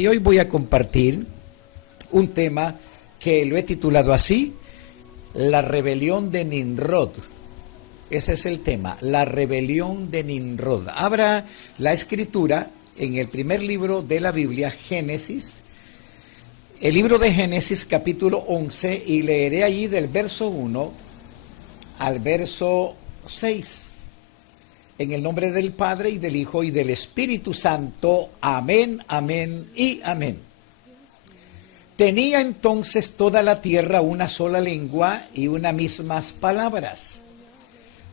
y hoy voy a compartir un tema que lo he titulado así, la rebelión de Nimrod. Ese es el tema, la rebelión de Nimrod. Abra la escritura en el primer libro de la Biblia, Génesis, el libro de Génesis capítulo 11, y leeré allí del verso 1 al verso 6. En el nombre del Padre, y del Hijo, y del Espíritu Santo. Amén, amén y amén. Tenía entonces toda la tierra una sola lengua y unas mismas palabras.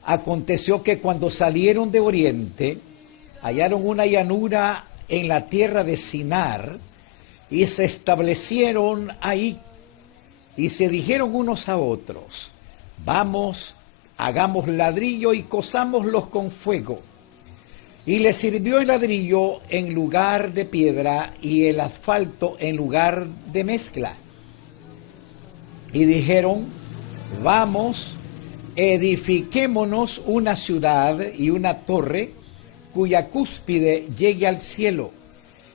Aconteció que cuando salieron de oriente, hallaron una llanura en la tierra de Sinar, y se establecieron ahí, y se dijeron unos a otros: vamos, hagamos ladrillo y cozámoslos con fuego. Y les sirvió el ladrillo en lugar de piedra y el asfalto en lugar de mezcla. Y dijeron: vamos, edifiquémonos una ciudad y una torre cuya cúspide llegue al cielo,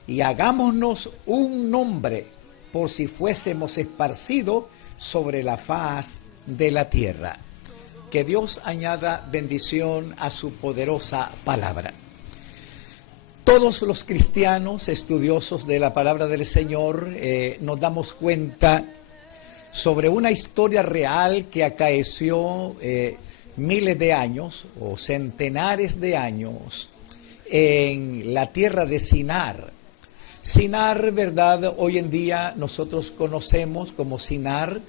y hagámonos un nombre, por si fuésemos esparcidos sobre la faz de la tierra. Que Dios añada bendición a su poderosa palabra. Todos los cristianos estudiosos de la palabra del Señor nos damos cuenta sobre una historia real que acaeció miles de años o centenares de años en la tierra de Sinar. Sinar, ¿verdad? Hoy en día nosotros conocemos como Sinar,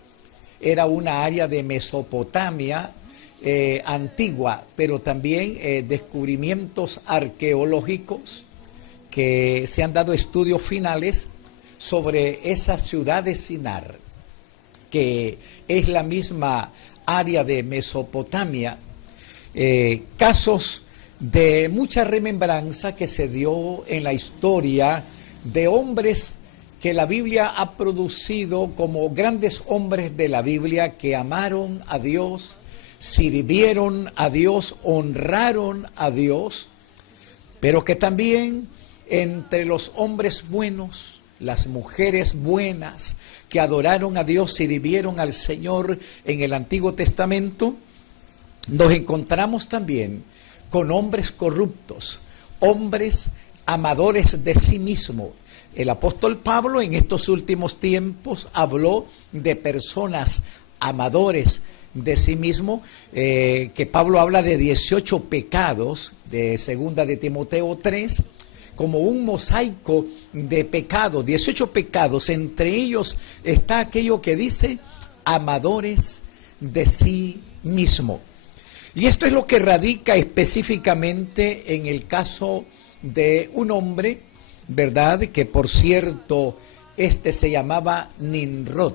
era una área de Mesopotamia antigua, pero también descubrimientos arqueológicos que se han dado estudios finales sobre esa ciudad de Sinar, que es la misma área de Mesopotamia. Casos de mucha remembranza que se dio en la historia de hombres que la Biblia ha producido como grandes hombres de la Biblia que amaron a Dios, sirvieron a Dios, honraron a Dios, pero que también entre los hombres buenos, las mujeres buenas que adoraron a Dios, sirvieron al Señor en el Antiguo Testamento, nos encontramos también con hombres corruptos, hombres amadores de sí mismo. El apóstol Pablo en estos últimos tiempos habló de personas amadores de sí mismo, que Pablo habla de 18 pecados, de segunda de Timoteo 3, como un mosaico de pecados, 18 pecados, entre ellos está aquello que dice amadores de sí mismo. Y esto es lo que radica específicamente en el caso de un hombre, ¿verdad? Que por cierto, se llamaba Nimrod.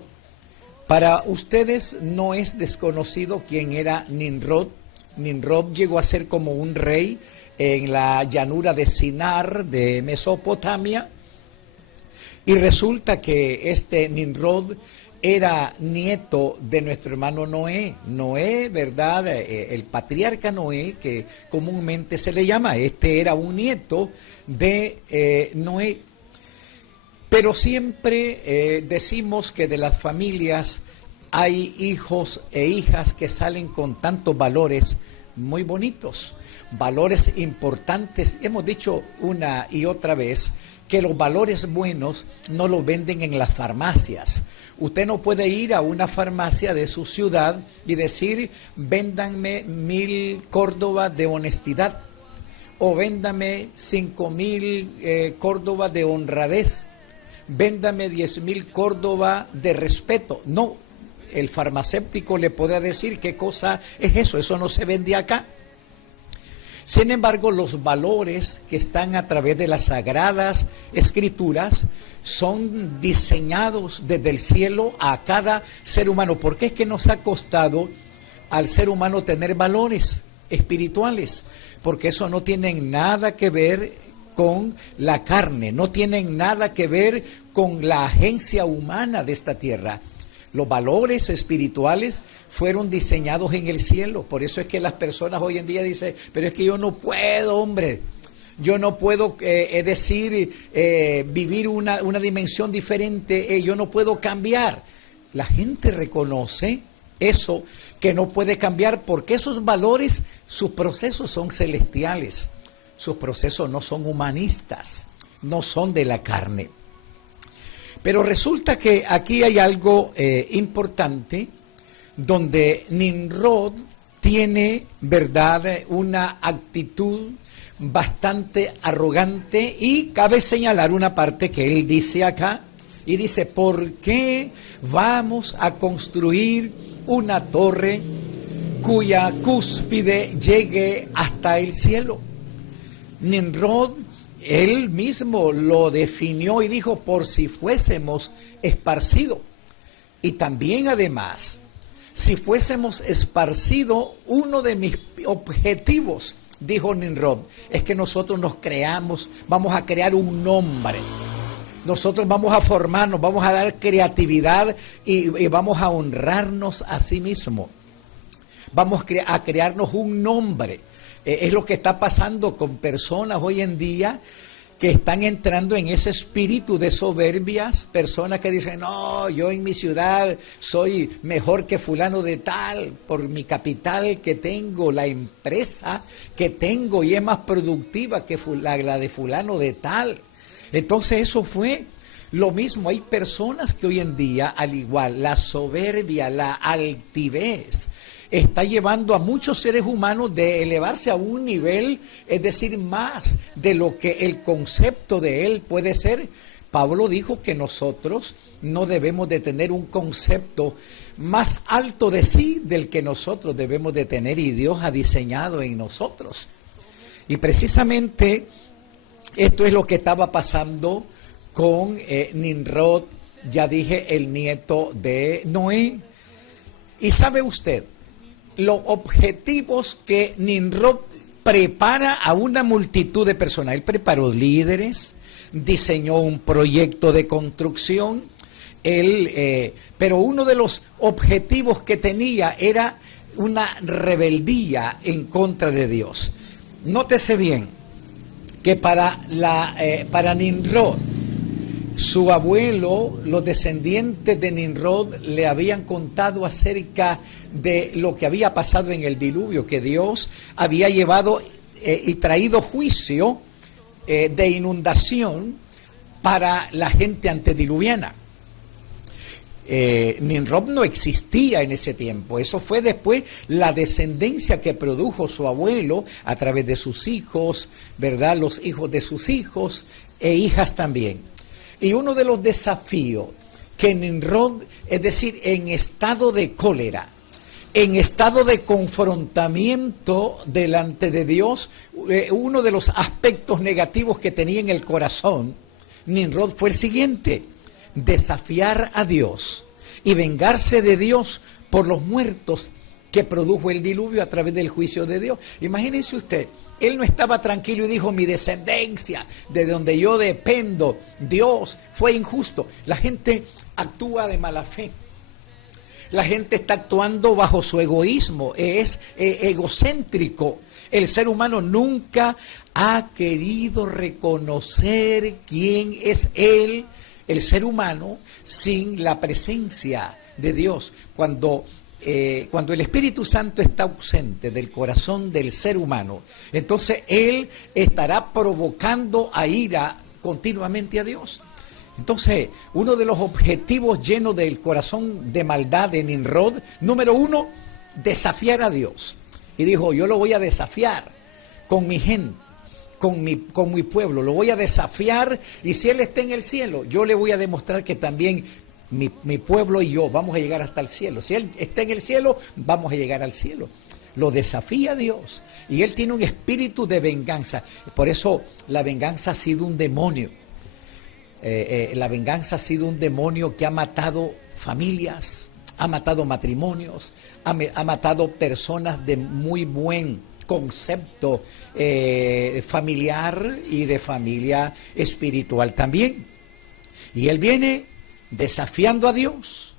Para ustedes no es desconocido quién era Nimrod. Nimrod llegó a ser como un rey en la llanura de Sinar, de Mesopotamia. Y resulta que Nimrod era nieto de nuestro hermano Noé. Noé, ¿verdad? El patriarca Noé, que comúnmente se le llama, era un nieto de Noé. Pero siempre decimos que de las familias hay hijos e hijas que salen con tantos valores muy bonitos, valores importantes. Hemos dicho una y otra vez que los valores buenos no los venden en las farmacias. Usted no puede ir a una farmacia de su ciudad y decir: véndanme 1000 córdobas de honestidad, o véndame 5000 córdobas de honradez, véndame 10,000 córdobas de respeto. No, el farmacéutico le podrá decir qué cosa es eso, eso no se vende acá. Sin embargo, los valores que están a través de las sagradas escrituras son diseñados desde el cielo a cada ser humano. ¿Por qué es que nos ha costado al ser humano tener valores espirituales? Porque eso no tiene nada que ver con la carne, no tienen nada que ver con la agencia humana de esta tierra. Los valores espirituales fueron diseñados en el cielo. Por eso es que las personas hoy en día dicen: pero es que yo no puedo, hombre. yo no puedo vivir una dimensión diferente, yo no puedo cambiar. La gente reconoce eso, que no puede cambiar, porque esos valores, sus procesos son celestiales, sus procesos no son humanistas, no son de la carne. Pero resulta que aquí hay algo importante, donde Nimrod tiene, ¿verdad?, una actitud bastante arrogante, y cabe señalar una parte que él dice acá, y dice: ¿por qué vamos a construir una torre cuya cúspide llegue hasta el cielo? Nimrod, él mismo lo definió y dijo: por si fuésemos esparcidos. Y también, además, si fuésemos esparcidos, uno de mis objetivos, dijo Nimrod, es que nosotros nos creamos, vamos a crear un nombre. Nosotros vamos a formarnos, vamos a dar creatividad y vamos a honrarnos a sí mismos. Vamos a crearnos un nombre. Es lo que está pasando con personas hoy en día que están entrando en ese espíritu de soberbias, personas que dicen: no, yo en mi ciudad soy mejor que fulano de tal, por mi capital que tengo, la empresa que tengo, y es más productiva que la de fulano de tal. Entonces eso fue lo mismo. Hay personas que hoy en día, al igual, la soberbia, la altivez, está llevando a muchos seres humanos de elevarse a un nivel, es decir, más de lo que el concepto de él puede ser. Pablo dijo que nosotros no debemos de tener un concepto más alto de sí del que nosotros debemos de tener, y Dios ha diseñado en nosotros. Y precisamente esto es lo que estaba pasando con Nimrod, ya dije, el nieto de Noé. Y sabe usted, los objetivos que Nimrod prepara a una multitud de personas. Él preparó líderes, diseñó un proyecto de construcción, pero uno de los objetivos que tenía era una rebeldía en contra de Dios. Nótese bien que para Nimrod, su abuelo, los descendientes de Nimrod le habían contado acerca de lo que había pasado en el diluvio, que Dios había llevado y traído juicio de inundación para la gente antediluviana. Nimrod no existía en ese tiempo. Eso fue después la descendencia que produjo su abuelo a través de sus hijos, ¿verdad? Los hijos de sus hijos e hijas también. Y uno de los desafíos que Nimrod, es decir, en estado de cólera, en estado de confrontamiento delante de Dios, uno de los aspectos negativos que tenía en el corazón Nimrod fue el siguiente: desafiar a Dios y vengarse de Dios por los muertos que produjo el diluvio a través del juicio de Dios. Imagínense usted, él no estaba tranquilo y dijo: mi descendencia, de donde yo dependo, Dios fue injusto. La gente actúa de mala fe. La gente está actuando bajo su egoísmo, es egocéntrico. El ser humano nunca ha querido reconocer quién es él, el ser humano, sin la presencia de Dios. Cuando el Espíritu Santo está ausente del corazón del ser humano, entonces él estará provocando a ira continuamente a Dios. Entonces, uno de los objetivos llenos del corazón de maldad de Nimrod, número uno, desafiar a Dios. Y dijo: yo lo voy a desafiar con mi gente, con mi pueblo, lo voy a desafiar, y si él está en el cielo, yo le voy a demostrar que también mi pueblo y yo vamos a llegar hasta el cielo. Si él está en el cielo, vamos a llegar al cielo. Lo desafía a Dios, y él tiene un espíritu de venganza. Por eso la venganza ha sido un demonio. La venganza ha sido un demonio que ha matado familias, ha matado matrimonios, ha matado personas de muy buen concepto familiar y de familia espiritual también. Y él viene desafiando a Dios,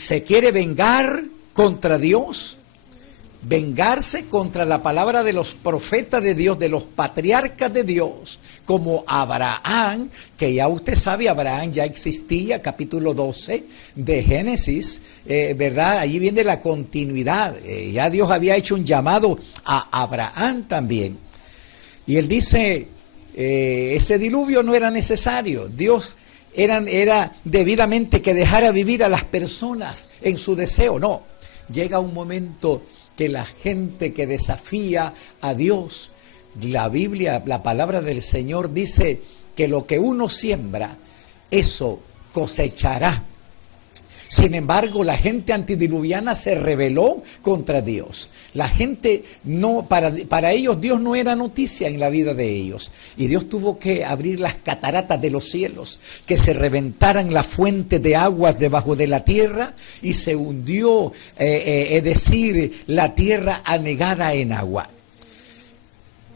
se quiere vengar contra Dios, vengarse contra la palabra de los profetas de Dios, de los patriarcas de Dios, como Abraham, que ya usted sabe, Abraham ya existía, capítulo 12 de Génesis, ¿verdad? Allí viene la continuidad, ya Dios había hecho un llamado a Abraham también. Y él dice, ese diluvio no era necesario, Dios era debidamente que dejara vivir a las personas en su deseo, no. Llega un momento que la gente que desafía a Dios, la Biblia, la palabra del Señor dice que lo que uno siembra, eso cosechará. Sin embargo, la gente antidiluviana se rebeló contra Dios. La gente no, para ellos Dios no era noticia en la vida de ellos. Y Dios tuvo que abrir las cataratas de los cielos, que se reventaran las fuentes de aguas debajo de la tierra y se hundió, es decir, la tierra anegada en agua.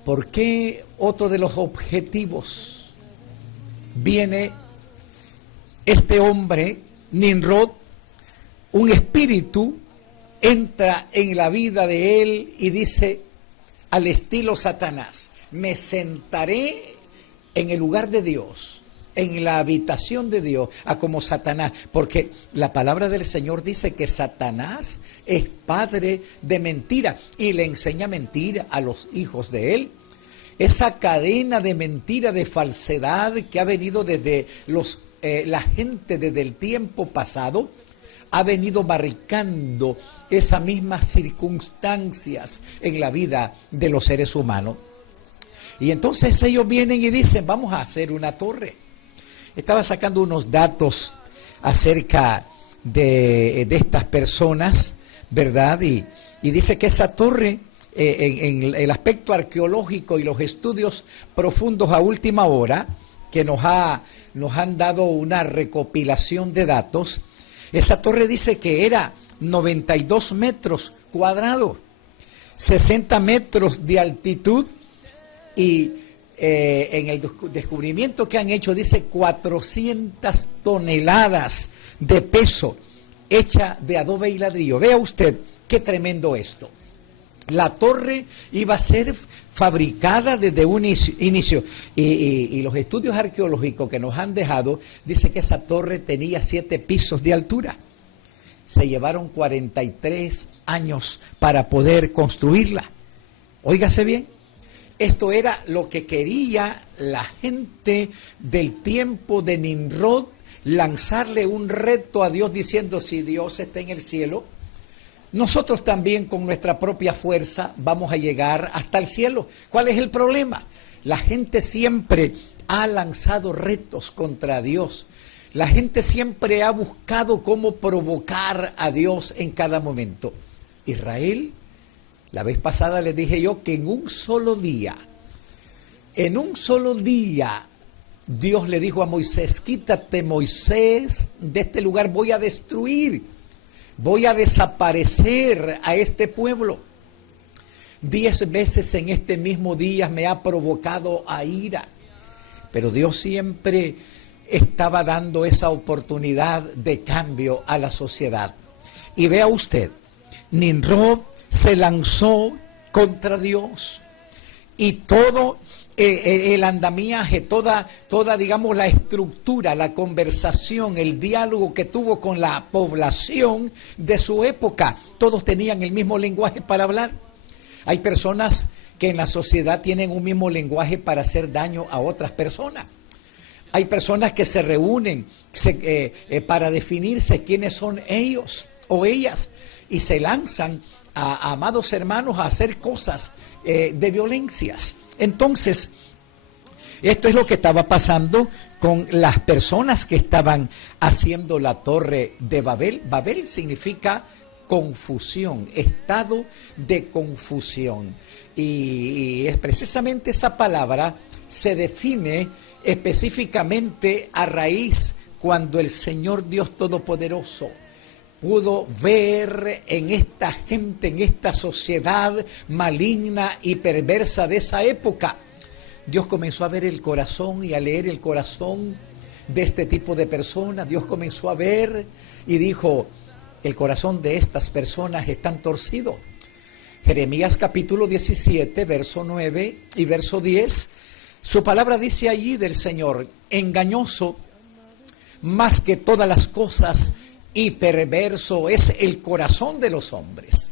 ¿Por qué otro de los objetivos? Viene este hombre, Nimrod, un espíritu entra en la vida de él y dice, al estilo Satanás, me sentaré en el lugar de Dios, en la habitación de Dios, a como Satanás, porque la palabra del Señor dice que Satanás es padre de mentira y le enseña mentira a los hijos de él. Esa cadena de mentira, de falsedad que ha venido desde la gente desde el tiempo pasado, ha venido marcando esas mismas circunstancias en la vida de los seres humanos. Y entonces ellos vienen y dicen, vamos a hacer una torre. Estaba sacando unos datos acerca de estas personas, ¿verdad? Y dice que esa torre, en el aspecto arqueológico y los estudios profundos a última hora, que nos han dado una recopilación de datos, esa torre dice que era 92 metros cuadrados, 60 metros de altitud y en el descubrimiento que han hecho dice 400 toneladas de peso hecha de adobe y ladrillo. Vea usted qué tremendo esto. La torre iba a ser fabricada desde un inicio y los estudios arqueológicos que nos han dejado dice que esa torre tenía 7 pisos de altura. Se llevaron 43 años para poder construirla. Óigase bien, esto era lo que quería la gente del tiempo de Nimrod, lanzarle un reto a Dios diciendo, si Dios está en el cielo, nosotros también con nuestra propia fuerza vamos a llegar hasta el cielo. ¿Cuál es el problema? La gente siempre ha lanzado retos contra Dios. La gente siempre ha buscado cómo provocar a Dios en cada momento. Israel, la vez pasada les dije yo que en un solo día, Dios le dijo a Moisés, quítate Moisés de este lugar, voy a destruir. Voy a desaparecer a este pueblo. 10 veces en este mismo día me ha provocado a ira. Pero Dios siempre estaba dando esa oportunidad de cambio a la sociedad. Y vea usted, Nimrod se lanzó contra Dios. Y todo el andamiaje, toda, digamos, la estructura, la conversación, el diálogo que tuvo con la población de su época, todos tenían el mismo lenguaje para hablar. Hay personas que en la sociedad tienen un mismo lenguaje para hacer daño a otras personas. Hay personas que se reúnen para definirse quiénes son ellos o ellas y se lanzan a amados hermanos a hacer cosas de violencias. Entonces, esto es lo que estaba pasando con las personas que estaban haciendo la torre de Babel. Babel significa confusión, estado de confusión. Y es precisamente esa palabra se define específicamente a raíz cuando el Señor Dios Todopoderoso pudo ver en esta gente, en esta sociedad maligna y perversa de esa época. Dios comenzó a ver el corazón y a leer el corazón de este tipo de personas. Dios comenzó a ver y dijo, el corazón de estas personas están torcido. Jeremías capítulo 17, verso 9 y verso 10. Su palabra dice allí del Señor: engañoso más que todas las cosas y perverso es el corazón de los hombres.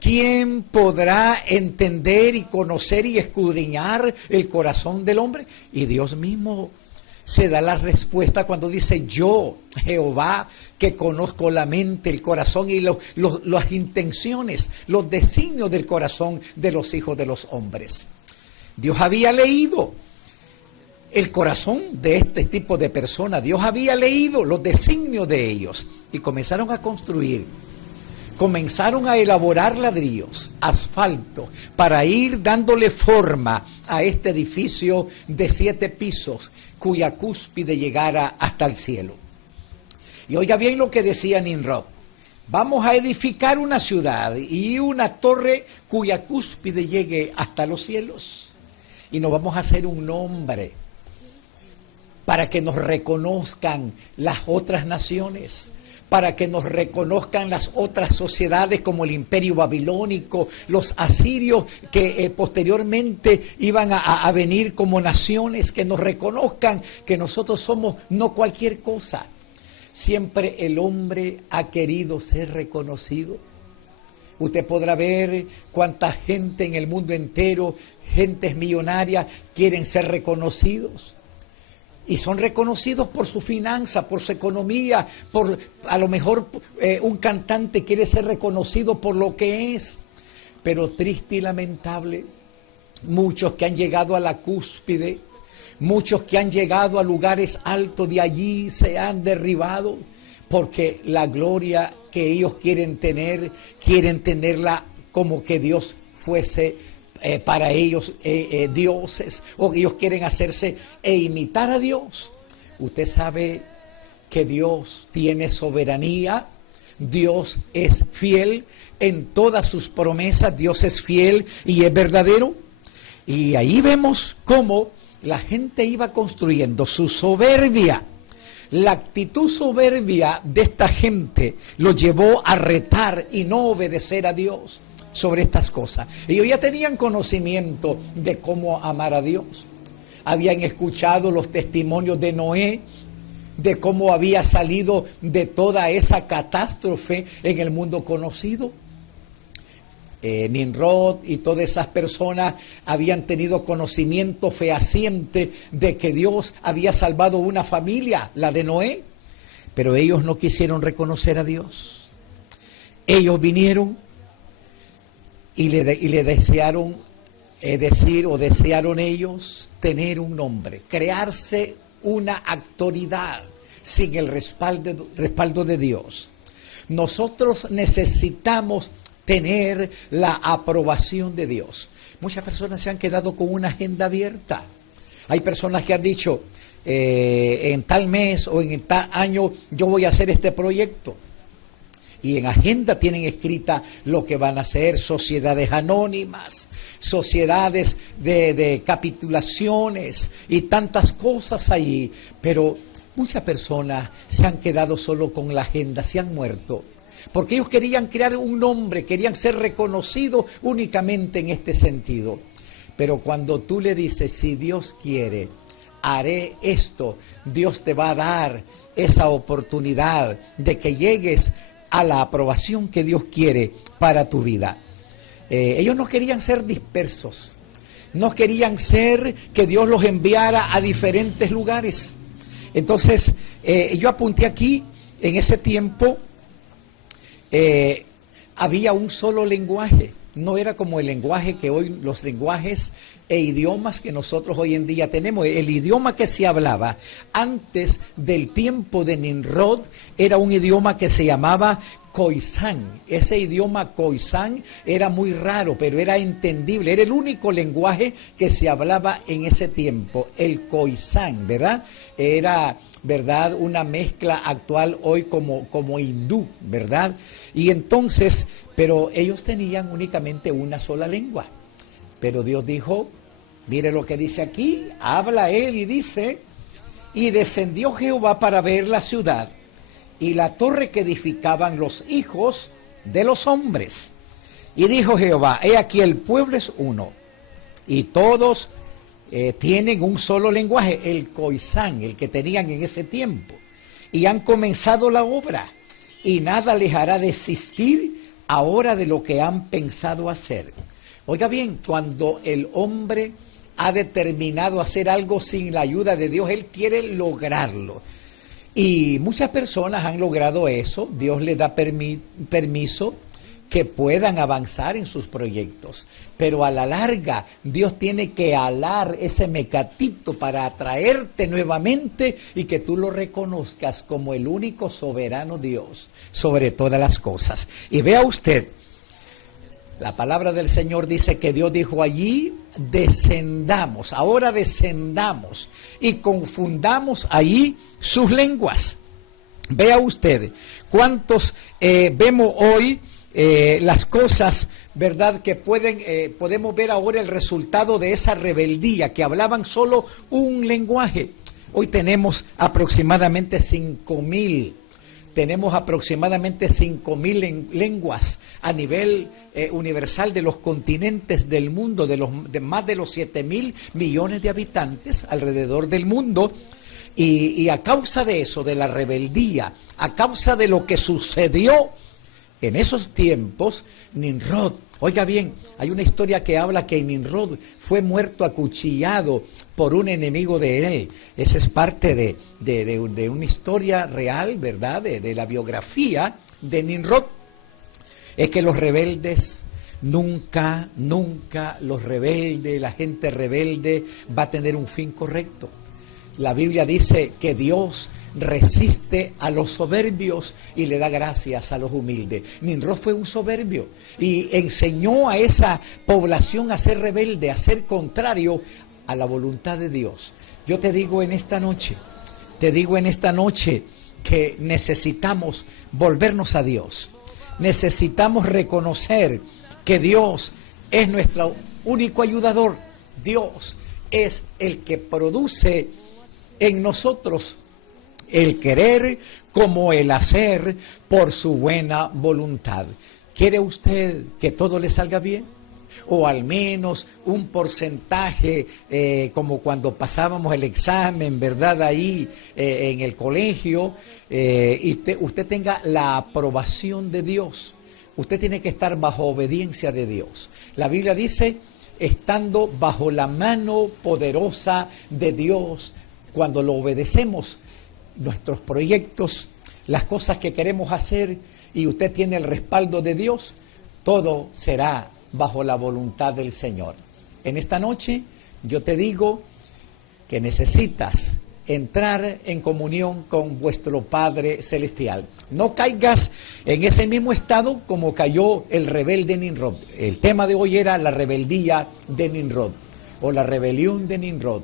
¿Quién podrá entender y conocer y escudriñar el corazón del hombre? Y Dios mismo se da la respuesta cuando dice: yo, Jehová, que conozco la mente, el corazón y las intenciones, los designios del corazón de los hijos de los hombres. Dios había leído el corazón de este tipo de personas. Dios había leído los designios de ellos y comenzaron a construir. Comenzaron a elaborar ladrillos, asfalto, para ir dándole forma a este edificio de 7 pisos, cuya cúspide llegara hasta el cielo. Y oiga bien lo que decía Nimrod: vamos a edificar una ciudad y una torre cuya cúspide llegue hasta los cielos. Y nos vamos a hacer un nombre para que nos reconozcan las otras naciones, para que nos reconozcan las otras sociedades como el imperio babilónico, los asirios que posteriormente iban a venir como naciones, que nos reconozcan que nosotros somos no cualquier cosa. Siempre el hombre ha querido ser reconocido. Usted podrá ver cuánta gente en el mundo entero, gentes millonarias, quieren ser reconocidos. Y son reconocidos por su finanza, por su economía, por a lo mejor un cantante quiere ser reconocido por lo que es. Pero triste y lamentable, muchos que han llegado a la cúspide, muchos que han llegado a lugares altos de allí se han derribado porque la gloria que ellos quieren tenerla como que Dios fuese para ellos dioses, o ellos quieren hacerse e imitar a Dios. Usted sabe que Dios tiene soberanía, Dios es fiel en todas sus promesas, Dios es fiel y es verdadero. Y ahí vemos cómo la gente iba construyendo su soberbia. La actitud soberbia de esta gente lo llevó a retar y no obedecer a Dios sobre estas cosas. Ellos ya tenían conocimiento de cómo amar a Dios. Habían escuchado los testimonios de Noé, de cómo había salido de toda esa catástrofe en el mundo conocido. Nimrod y todas esas personas habían tenido conocimiento fehaciente de que Dios había salvado una familia, la de Noé, pero ellos no quisieron reconocer a Dios. Ellos vinieron y le desearon desearon ellos tener un nombre, crearse una autoridad sin el respaldo de Dios. Nosotros necesitamos tener la aprobación de Dios. Muchas personas se han quedado con una agenda abierta. Hay personas que han dicho, en tal mes o en tal año yo voy a hacer este proyecto. Y en agenda tienen escrita lo que van a hacer: sociedades anónimas, sociedades de capitulaciones y tantas cosas allí. Pero muchas personas se han quedado solo con la agenda, se han muerto. Porque ellos querían crear un nombre, querían ser reconocidos únicamente en este sentido. Pero cuando tú le dices, si Dios quiere, haré esto, Dios te va a dar esa oportunidad de que llegues a la aprobación que Dios quiere para tu vida. Ellos no querían ser dispersos, no querían ser que Dios los enviara a diferentes lugares. Entonces, yo apunté aquí, en ese tiempo, había un solo lenguaje. No era como el lenguaje que hoy, los lenguajes e idiomas que nosotros hoy en día tenemos. El idioma que se hablaba antes del tiempo de Nimrod era un idioma que se llamaba Khoisan. Ese idioma Khoisan era muy raro, pero era entendible. Era el único lenguaje que se hablaba en ese tiempo, el Khoisan, ¿verdad? Era, ¿verdad?, una mezcla actual hoy como hindú, ¿verdad? Y entonces, pero ellos tenían únicamente una sola lengua. Pero Dios dijo, mire lo que dice aquí, habla él y dice, y descendió Jehová para ver la ciudad y la torre que edificaban los hijos de los hombres. Y dijo Jehová, he aquí el pueblo es uno, y todos tienen un solo lenguaje, el coisán, el que tenían en ese tiempo, y han comenzado la obra, y nada les hará desistir ahora de lo que han pensado hacer. Oiga bien, cuando el hombre ha determinado hacer algo sin la ayuda de Dios, él quiere lograrlo. Y muchas personas han logrado eso. Dios les da permiso que puedan avanzar en sus proyectos. Pero a la larga, Dios tiene que alar ese mecatito para atraerte nuevamente y que tú lo reconozcas como el único soberano Dios sobre todas las cosas. Y vea usted, la palabra del Señor dice que Dios dijo allí, descendamos, ahora descendamos y confundamos allí sus lenguas. Vea usted cuántos vemos hoy las cosas, ¿verdad? Que podemos ver ahora el resultado de esa rebeldía, que hablaban solo un lenguaje. Hoy tenemos aproximadamente 5,000. Tenemos aproximadamente 5,000 lenguas a nivel universal de los continentes del mundo, de más de los 7,000 millones de habitantes alrededor del mundo. Y a causa de eso, de la rebeldía, a causa de lo que sucedió en esos tiempos, Nimrod, oiga bien, hay una historia que habla que Nimrod fue muerto acuchillado por un enemigo de él. Esa es parte de una historia real, ¿verdad? De la biografía de Nimrod. Es que los rebeldes, nunca los rebeldes, la gente rebelde va a tener un fin correcto. La Biblia dice que Dios resiste a los soberbios y le da gracias a los humildes. Nimrod fue un soberbio y enseñó a esa población a ser rebelde, a ser contrario a la voluntad de Dios. Yo te digo en esta noche que necesitamos volvernos a Dios. Necesitamos reconocer que Dios es nuestro único ayudador. Dios es el que produce en nosotros el querer como el hacer por su buena voluntad. ¿Quiere usted que todo le salga bien? O al menos un porcentaje, como cuando pasábamos el examen, ¿verdad? Ahí en el colegio, y usted tenga la aprobación de Dios. Usted tiene que estar bajo obediencia de Dios. La Biblia dice, estando bajo la mano poderosa de Dios, cuando lo obedecemos, nuestros proyectos, las cosas que queremos hacer, y usted tiene el respaldo de Dios, todo será bajo la voluntad del Señor. En esta noche yo te digo que necesitas entrar en comunión con vuestro Padre Celestial. No caigas en ese mismo estado como cayó el rebelde Nimrod. El tema de hoy era la rebeldía de Nimrod o la rebelión de Nimrod.